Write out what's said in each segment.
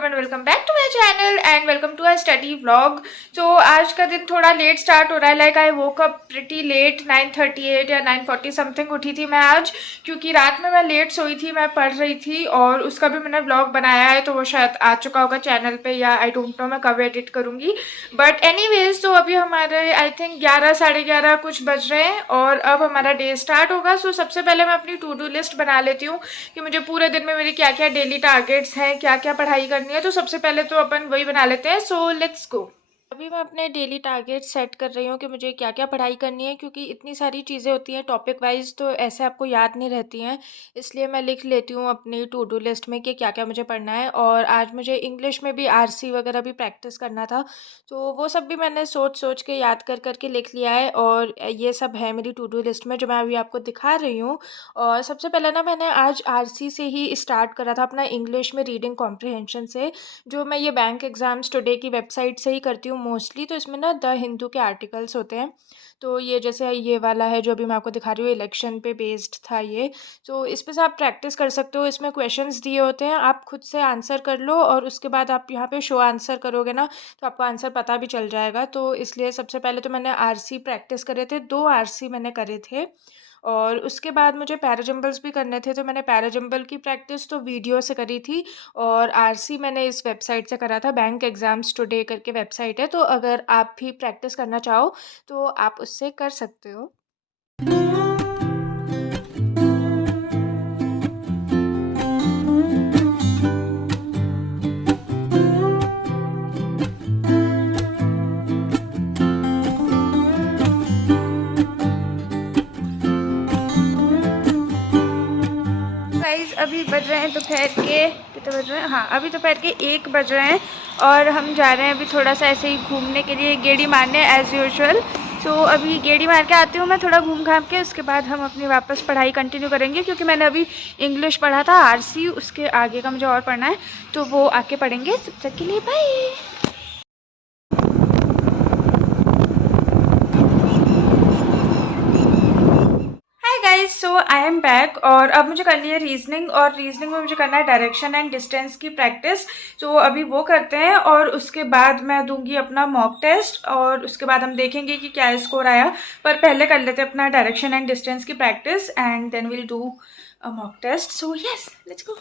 Welcome back to my channel and welcome to a study vlog. तो आज का दिन थोड़ा लेट स्टार्ट हो रहा है। Like I woke up pretty late, 9:38 या 9:40 समथिंग उठी थी मैं आज, क्योंकि रात में मैं लेट सोई थी, मैं पढ़ रही थी और उसका भी मैंने व्लॉग बनाया है, तो वो शायद आ चुका होगा चैनल पे या आई डोंट नो मैं कब एडिट करूँगी। बट एनीवेज, तो अभी हमारे आई थिंक 11 साढ़े 11 कुछ बज रहे हैं और अब हमारा डे स्टार्ट होगा। सो सबसे पहले मैं अपनी टू डू लिस्ट बना लेती हूँ कि मुझे पूरे दिन में मेरी क्या क्या डेली टारगेट्स हैं, क्या क्या पढ़ाई करनी है। तो सबसे पहले तो अपन वही बना लेते हैं। So let's go. अभी मैं अपने डेली टारगेट सेट कर रही हूँ कि मुझे क्या क्या पढ़ाई करनी है, क्योंकि इतनी सारी चीज़ें होती हैं टॉपिक वाइज, तो ऐसे आपको याद नहीं रहती हैं। इसलिए मैं लिख लेती हूँ अपनी टू डू लिस्ट में कि क्या क्या मुझे पढ़ना है। और आज मुझे इंग्लिश में भी आरसी वगैरह भी प्रैक्टिस करना था, तो वो सब भी मैंने सोच सोच के याद कर करके लिख लिया है। और ये सब है मेरी टू डू लिस्ट में जो मैं अभी आपको दिखा रही हूँ। और सबसे पहले ना मैंने आज आरसी से ही स्टार्ट करा था अपना इंग्लिश में रीडिंग कॉम्प्रिहेंशन से, जो मैं ये बैंक एग्ज़ाम्स टुडे की वेबसाइट से ही करती हूँ मोस्टली। तो इसमें ना द हिंदू के आर्टिकल्स होते हैं, तो ये जैसे ये वाला है जो अभी मैं आपको दिखा रही हूँ, इलेक्शन पे बेस्ड था ये। तो इस पे से आप प्रैक्टिस कर सकते हो। इसमें क्वेश्चंस दिए होते हैं, आप खुद से आंसर कर लो और उसके बाद आप यहाँ पे शो आंसर करोगे ना, तो आपको आंसर पता भी चल जाएगा। तो इसलिए सबसे पहले तो मैंने आरसी प्रैक्टिस करे थे, 2 आरसी मैंने करे थे। और उसके बाद मुझे पैराजम्बल्स भी करने थे, तो मैंने पैराजम्बल की प्रैक्टिस तो वीडियो से करी थी। और आरसी मैंने इस वेबसाइट से करा था, बैंक एग्ज़ाम्स टुडे करके वेबसाइट है। तो अगर आप भी प्रैक्टिस करना चाहो तो आप उससे कर सकते हो। गाइस अभी बज रहे हैं दोपहर के, कितने बज रहे हैं, हाँ अभी दोपहर के 1 बज रहे हैं और हम जा रहे हैं अभी थोड़ा सा ऐसे ही घूमने के लिए, गेड़ी मारने एज़ यूजुअल। सो अभी गेड़ी मार के आती हूँ मैं, थोड़ा घूम घाम के, उसके बाद हम अपनी वापस पढ़ाई कंटिन्यू करेंगे, क्योंकि मैंने अभी इंग्लिश पढ़ा था आरसी, उसके आगे का मुझे और पढ़ना है, तो वो आके पढ़ेंगे। सब तक के लिए bye. Hi guys, so I am back और अब मुझे करनी है रीजनिंग, और रीजनिंग में मुझे करना है डायरेक्शन एंड डिस्टेंस की प्रैक्टिस। तो अभी वो करते हैं और उसके बाद मैं दूंगी अपना मॉक टेस्ट और उसके बाद हम देखेंगे कि क्या स्कोर आया। पर पहले कर लेते हैं अपना डायरेक्शन एंड डिस्टेंस की practice and then will do a mock test. So yes, let's go.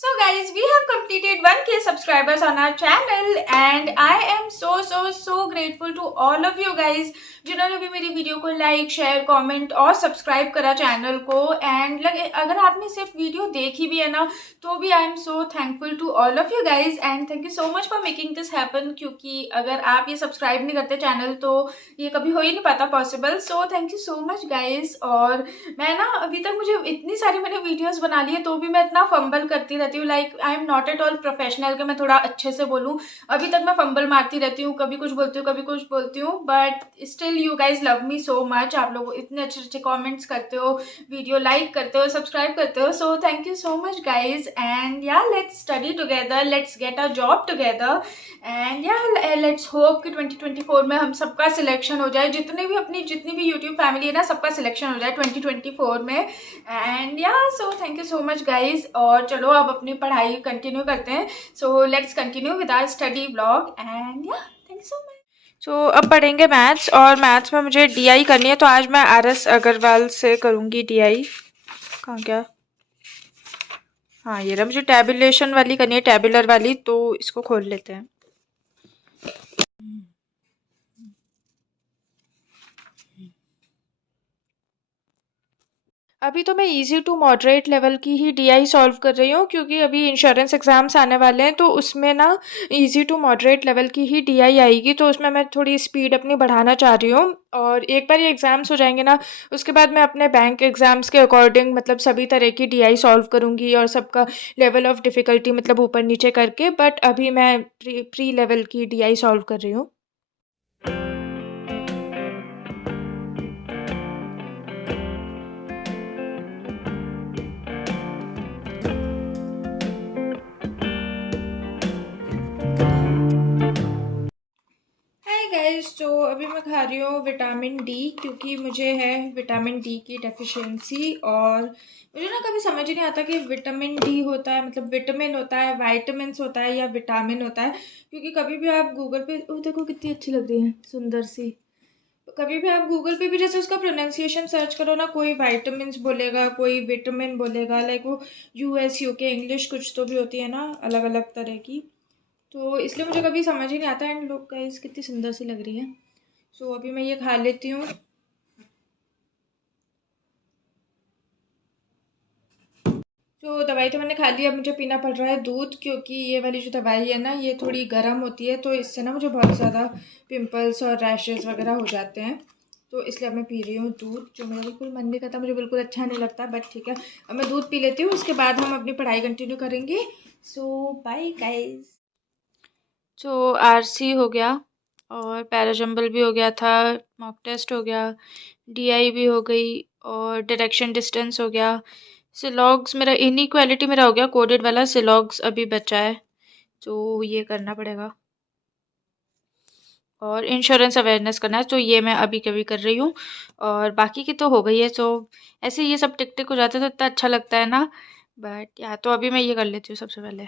So guys, we have completed 1K subscribers on our channel and I am so grateful to all of you guys जिन्होंने भी मेरी video को like, share, comment और subscribe करा channel को। And लगे अगर आपने सिर्फ वीडियो देखी भी है ना, तो भी I am so thankful to all of you guys and thank you so much for making this happen, क्योंकि अगर आप ये सब्सक्राइब नहीं करते चैनल तो ये कभी हो ही नहीं पाता possible. So thank you so much guys. और मैं ना अभी तक मुझे इतनी सारी मैंने वीडियोस बना ली है तो भी मैं इतना फंबल करती रहती हूँ। Like I am not at all professional कि मैं थोड़ा अच्छे से बोलूँ, अभी तक मैं फंबल मारती रहती हूँ, कभी कुछ बोलती हूँ कभी कुछ बोलती हूँ। But still you guys love me so much, आप लोग इतने अच्छे अच्छे कॉमेंट्स करते हो, वीडियो लाइक करते हो, सब्सक्राइब करते हो। So thank you so much guys and yeah let's study together, let's get a job together and yeah let's hope कि 2024 में हम सबका सिलेक्शन हो जाए, जितनी भी यूट्यूब फैमिली है ना, सबका सिलेक्शन हो जाए 2024 में। And yeah so thank you so much guys. और चलो अब अपनी पढ़ाई कंटिन्यू करते हैं। So let's continue with our study blog and yeah thank you so much. सो अब पढ़ेंगे मैथ्स, और मैथ्स में मुझे डीआई करनी है, तो आज मैं आरएस अग्रवाल से करूँगी डीआई। कहाँ क्या, हाँ ये रहा, मुझे टैबुलेशन वाली करनी है, टैबुलर वाली, तो इसको खोल लेते हैं। अभी तो मैं ईज़ी टू मॉडरेट लेवल की ही डीआई सॉल्व कर रही हूँ, क्योंकि अभी इंश्योरेंस एग्ज़ाम्स आने वाले हैं, तो उसमें ना ईज़ी टू मॉडरेट लेवल की ही डीआई आएगी, तो उसमें मैं थोड़ी स्पीड अपनी बढ़ाना चाह रही हूँ। और एक बार ये एग्ज़ाम्स हो जाएंगे ना, उसके बाद मैं अपने बैंक एग्ज़ाम्स के अकॉर्डिंग मतलब सभी तरह की डीआई सॉल्व करूँगी और सबका लेवल ऑफ़ डिफ़िकल्टी मतलब ऊपर नीचे करके। बट अभी मैं प्री लेवल की डीआई सॉल्व कर रही हूँ। हाय गाइस, तो अभी मैं खा रही हूँ विटामिन डी, क्योंकि मुझे है विटामिन डी की डेफिशिएंसी। और मुझे ना कभी समझ ही नहीं आता कि विटामिन डी होता है मतलब विटामिन होता है, वाइटामिन्स होता है या विटामिन होता है। क्योंकि कभी भी आप गूगल पे, ओ देखो कितनी अच्छी लग रही है, सुंदर सी। कभी भी आप गूगल पे भी जैसे उसका प्रोनाउंसिएशन सर्च करो ना, कोई वाइटामिन्स बोलेगा, कोई विटामिन बोलेगा, लाइक वो यूएस यूके इंग्लिश कुछ तो भी होती है ना, अलग अलग तरह की। तो इसलिए मुझे कभी समझ ही नहीं आता। एंड लुक गाइस, कितनी सुंदर सी लग रही है। सो अभी मैं ये खा लेती हूँ। तो दवाई तो मैंने खा ली, अब मुझे पीना पड़ रहा है दूध, क्योंकि ये वाली जो दवाई है ना, ये थोड़ी गर्म होती है, तो इससे ना मुझे बहुत ज़्यादा पिंपल्स और रैशेज़ वगैरह हो जाते हैं। तो इसलिए अब मैं पी रही हूँ दूध, जो मेरा बिल्कुल मन नहीं करता, मुझे बिल्कुल अच्छा नहीं लगता, बट ठीक है। अब मैं दूध पी लेती हूँ, उसके बाद हम अपनी पढ़ाई कंटिन्यू करेंगे। सो बाय गाइज। तो आरसी हो गया और पैराजम्बल भी हो गया था, मॉक टेस्ट हो गया, डीआई भी हो गई और डायरेक्शन डिस्टेंस हो गया। सिलॉग्स मेरा इनइक्वालिटी मेरा हो गया कोडेड वाला, सिलॉग्स अभी बचा है, तो ये करना पड़ेगा। और इंश्योरेंस अवेयरनेस करना है, तो ये मैं अभी कभी कर रही हूँ। और बाकी की तो हो गई है। तो ऐसे ये सब टिक टिक हो जाते हैं तो इतना अच्छा लगता है ना। बट या तो अभी मैं ये कर लेती हूँ सबसे पहले।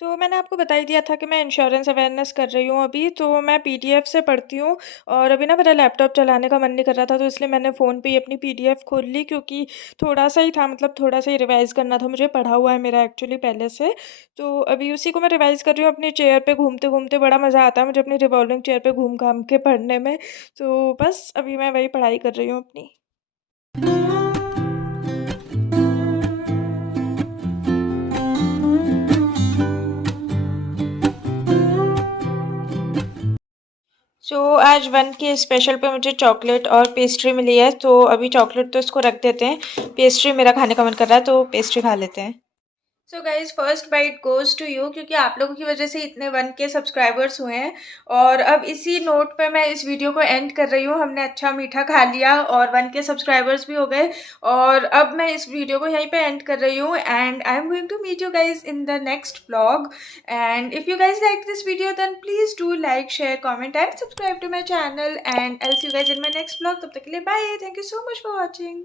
तो मैंने आपको बता ही दिया था कि मैं इंश्योरेंस अवेयरनेस कर रही हूँ अभी, तो मैं पीडीएफ से पढ़ती हूँ। और अभी ना मेरा लैपटॉप चलाने का मन नहीं कर रहा था, तो इसलिए मैंने फ़ोन पे ही अपनी पीडीएफ खोल ली, क्योंकि थोड़ा सा ही था, मतलब थोड़ा सा ही रिवाइज़ करना था मुझे, पढ़ा हुआ है मेरा एक्चुअली पहले से। तो अभी उसी को मैं रिवाइज़ कर रही हूँ अपनी चेयर पे घूमते-घूमते। बड़ा मज़ा आता है मुझे अपनी रिवॉल्विंग चेयर पे घूम-घाम के पढ़ने में। तो बस अभी मैं वही पढ़ाई कर रही हूँ अपनी। आज 1 के स्पेशल पे मुझे चॉकलेट और पेस्ट्री मिली है, तो अभी चॉकलेट तो इसको रख देते हैं, पेस्ट्री मेरा खाने का मन कर रहा है, तो पेस्ट्री खा लेते हैं। So guys, first bite goes to you, क्योंकि आप लोगों की वजह से इतने 1 के सब्सक्राइबर्स हुए हैं। और अब इसी नोट पे मैं इस वीडियो को एंड कर रही हूँ। हमने अच्छा मीठा खा लिया और 1 के सब्सक्राइबर्स भी हो गए। और अब मैं इस वीडियो को यहीं पे एंड कर रही हूँ, and I am going to meet you guys in the next vlog. And if you guys like this video, then please do like, share, comment and subscribe to my channel. And I will see you guys in my next vlog. तब तक के लिए bye, thank you so much for watching.